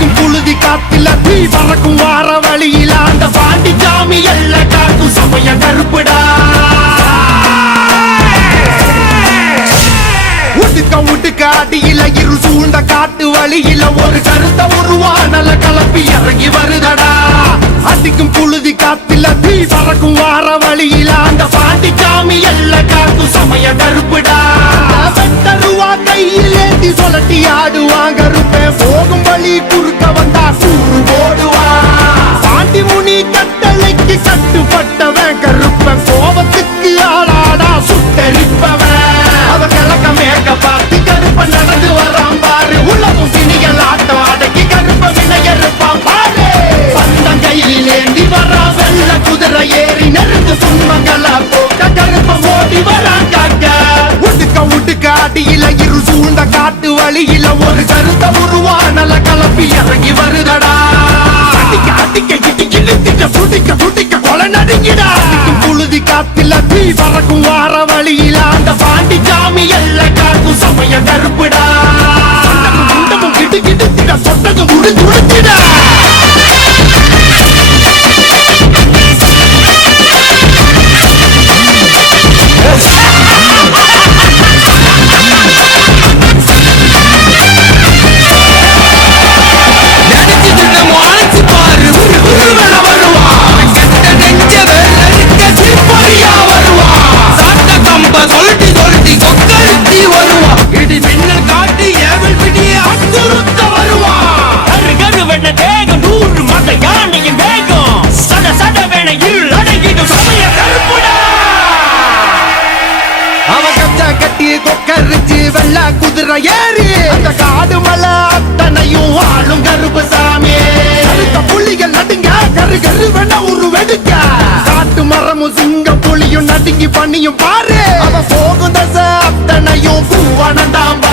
அடிக்கும் புழுதி காத்துல தீ பறக்கும் வார வழியில அந்த பாண்டி சாமி எல்ல காக்கும் சமய கருப்புடா. உடுக்க அடியில இரு சூழ்ந்த காட்டு வழியில ஒரு கருத்த உருவானல கலப்பி இறங்கி வருதடா. அடிக்கும் புழுதி காத்துல தீ பறக்கும் வார வழியில அந்த பாண்டி சாமி எல்ல காக்கும் சமய கருப்புடா. வெட்டருவா கையில் ஏந்தி சொல்லட்டி ஆடுவாங்க கருப்பேன் போகும் வழி குறுக்க வந்தா கூறு போடுவா. பாண்டி முனி கட்டளைக்கு கட்டுப்பட்டவன் கருப்பன் கோபத்துக்கு ஆளாடா சுட்டரிப்பவன். அவன் கிழக்க மேற்க பார்த்து கருப்ப நடந்து வரான் பாரு. உலகம் சினிகள் ஆட்டம் அடக்கி கருப்ப வினையறுப்பான் பாரு. பந்தம் கையில் ஏந்தி வரா வெள்ள குதிரை ஏறி நெருங்கு துன்பங்களா போக்க கருப்ப ஓடி வரான் காக்க. உடுக்க அடியில இரு சூழ்ந்த காட்டு வழியில ஒரு கருத்த உருவானல கலப்பி இறங்கி வருதடா. அடிக்க துடிக்க கொலை நடுங்கிடா. புழுதி காத்துல தீ பறக்கும் வார வழியில அந்த பாண்டி சாமி எல்ல காக்கும் சமய கருப்புடா. கிட்டு சொட்டது முடிஞ்சுடா. வெள்ள குதிரை ஏறி அந்த காடு மலை அத்தனையும் ஆளும் கருப்பு சாமி. கருத்த புலிகள் நடுங்க கரு வெண்ண உரு வெடுக்க. காட்டு மரமும் சிங்க புலியும் நடுங்கி பண்ணியும் பாரு. அவ போகும் தசை அத்தனையும் பூவானந்தாம்.